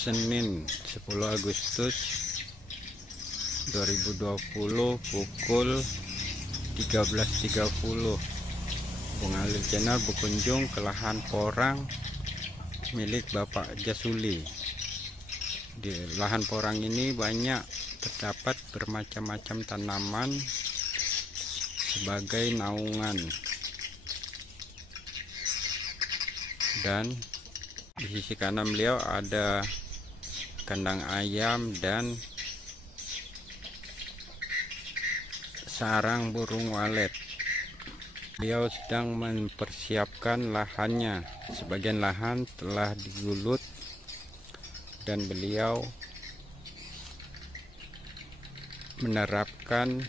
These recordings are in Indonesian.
Senin 10 Agustus 2020 pukul 13.30. Bung Halil Channel berkunjung ke lahan porang milik Bapak Jasuli. Di lahan porang ini banyak terdapat bermacam-macam tanaman sebagai naungan, dan di sisi kanan beliau ada kandang ayam dan sarang burung walet. Beliau sedang mempersiapkan lahannya. Sebagian lahan telah digulut dan beliau menerapkan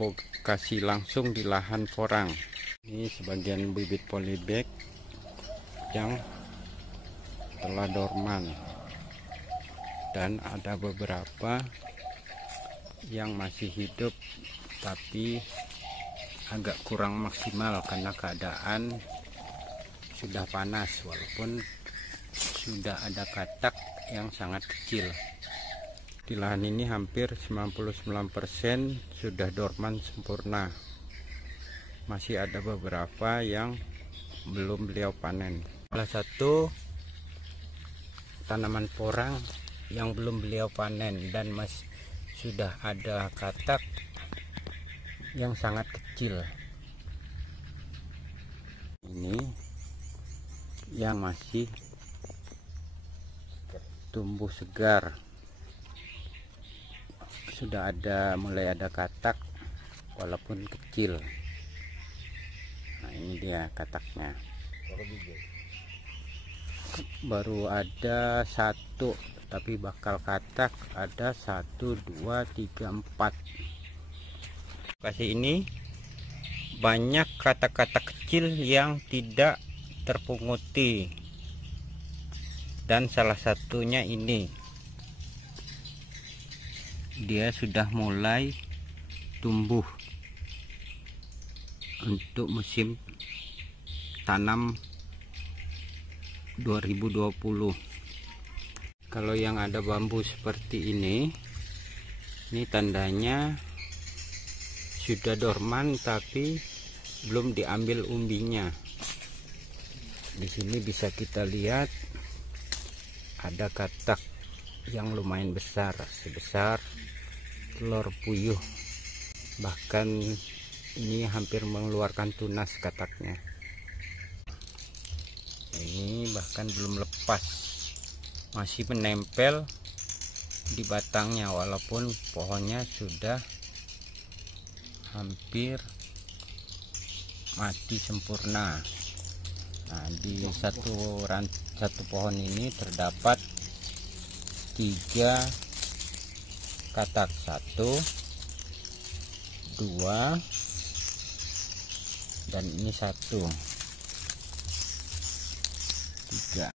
lokasi langsung di lahan porang. Ini sebagian bibit polybag yang telah dorman, dan ada beberapa yang masih hidup tapi agak kurang maksimal karena keadaan sudah panas, walaupun sudah ada katak yang sangat kecil. Di lahan ini hampir 99% sudah dorman sempurna. Masih ada beberapa yang belum beliau panen. Salah satu tanaman porang yang belum beliau panen dan sudah ada katak yang sangat kecil. Ini yang masih tumbuh segar, sudah mulai ada katak walaupun kecil. Nah, ini dia kataknya. Baru ada satu, tapi bakal katak ada 1, 2, 3, 4. Lokasi ini banyak katak-katak kecil yang tidak terpunguti, dan salah satunya ini, dia sudah mulai tumbuh untuk musim tanam 2020. Kalau yang ada bambu seperti ini tandanya sudah dorman tapi belum diambil umbinya. Di sini bisa kita lihat ada katak yang lumayan besar, sebesar telur puyuh. Bahkan ini hampir mengeluarkan tunas kataknya. Ini bahkan belum lepas, masih menempel di batangnya walaupun pohonnya sudah hampir mati sempurna. Nah, di satu pohon ini terdapat 3 katak, 1, 2, dan ini 1, 3.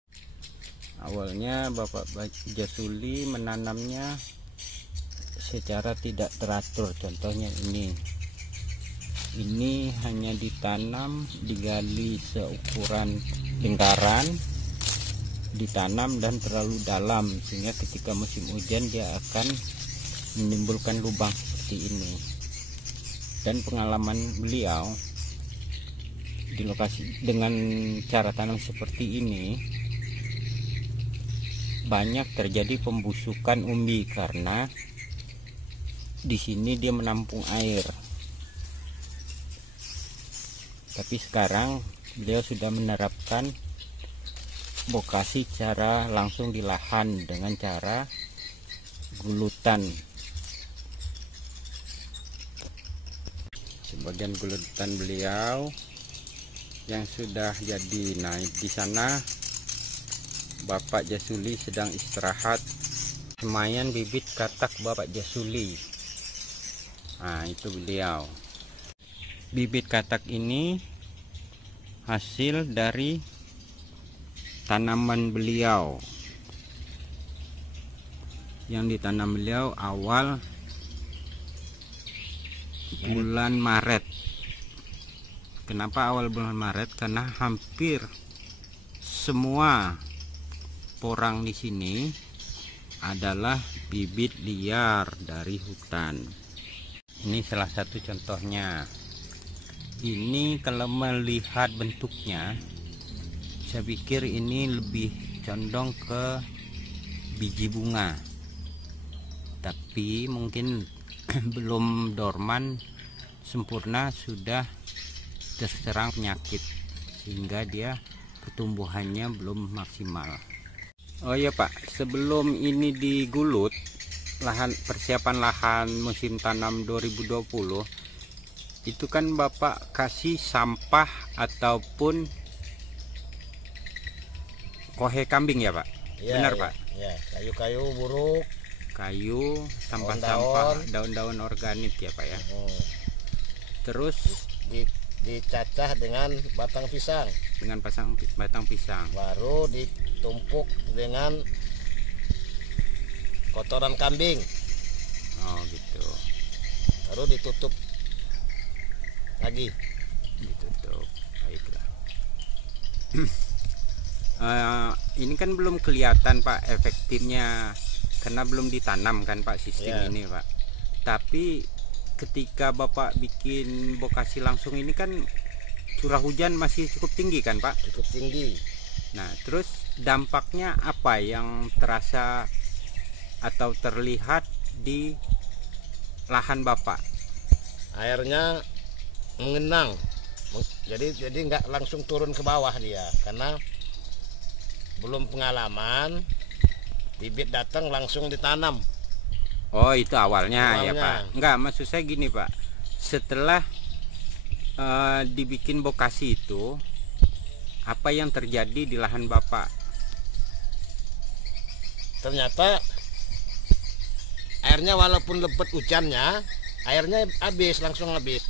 Awalnya Bapak Jasuli menanamnya secara tidak teratur. Contohnya ini hanya ditanam, digali seukuran lingkaran, ditanam dan terlalu dalam, sehingga ketika musim hujan dia akan menimbulkan lubang seperti ini. Dan pengalaman beliau di lokasi dengan cara tanam seperti ini, banyak terjadi pembusukan umbi karena di sini dia menampung air. Tapi sekarang beliau sudah menerapkan lokasi cara langsung di lahan dengan cara gulutan. Sebagian gulutan beliau yang sudah jadi. Nah, di sana Bapak Jasuli sedang istirahat. Semayan bibit katak Bapak Jasuli. Nah, itu beliau. Bibit katak ini hasil dari tanaman beliau yang ditanam beliau awal bulan Maret. Kenapa awal bulan Maret? Karena hampir semua porang di sini adalah bibit liar dari hutan. Ini salah satu contohnya. Ini kalau melihat bentuknya, saya pikir ini lebih condong ke biji bunga, tapi mungkin belum dorman sempurna, sudah terserang penyakit sehingga dia pertumbuhannya belum maksimal. Oh ya Pak, sebelum ini digulut, persiapan lahan musim tanam 2020 itu kan Bapak kasih sampah ataupun kohe kambing ya Pak? Ya, Benar ya, Pak? ya, kayu-kayu buruk, Kayu, sampah-sampah, daun-daun organik ya Pak ya. Terus dicacah dengan batang pisang, batang pisang, baru ditumpuk dengan kotoran kambing. Oh gitu. Baru ditutup lagi. Ditutup. Baiklah. Ini kan belum kelihatan Pak efektifnya karena belum ditanam kan Pak sistem ini Pak. Tapi ketika Bapak bikin bokasi langsung ini kan curah hujan masih cukup tinggi kan Pak? Cukup tinggi. Nah terus dampaknya apa yang terasa atau terlihat di lahan Bapak? Airnya mengenang, jadi nggak langsung turun ke bawah dia, karena belum pengalaman. Bibit datang langsung ditanam. Oh itu awalnya ya Pak? Enggak, maksud saya gini Pak, setelah dibikin bokasi itu, apa yang terjadi di lahan Bapak? Ternyata airnya walaupun lebat hujannya, airnya langsung habis.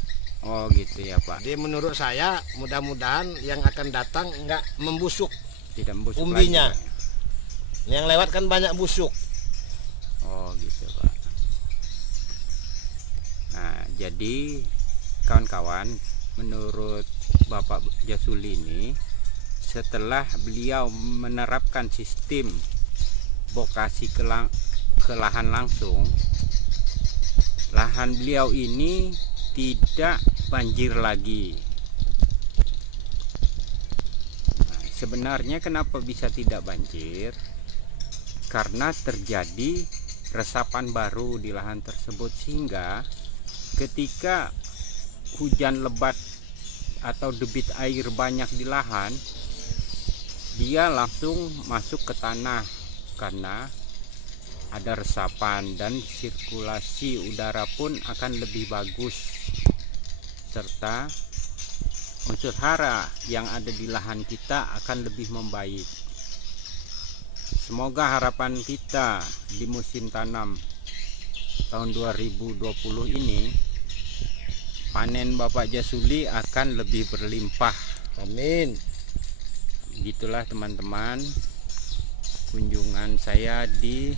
Oh gitu ya Pak. Jadi menurut saya mudah-mudahan yang akan datang nggak membusuk. Tidak membusuk umbinya lagi, Pak. Yang lewat kan banyak busuk. Oh gitu Pak. Nah jadi kawan-kawan, menurut Bapak Jasuli ini, setelah beliau menerapkan sistem bokasi ke lahan langsung, lahan beliau ini tidak banjir lagi. Nah, sebenarnya kenapa bisa tidak banjir? Karena terjadi resapan baru di lahan tersebut, sehingga ketika hujan lebat atau debit air banyak di lahan, dia langsung masuk ke tanah karena ada resapan, dan sirkulasi udara pun akan lebih bagus, serta unsur hara yang ada di lahan kita akan lebih membaik. Semoga harapan kita di musim tanam tahun 2020 ini, panen Bapak Jasuli akan lebih berlimpah. Amin. Gitulah teman-teman, kunjungan saya di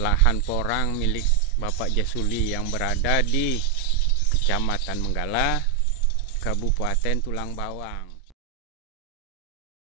lahan porang milik Bapak Jasuli yang berada di Kecamatan Menggala, Kabupaten Tulang Bawang.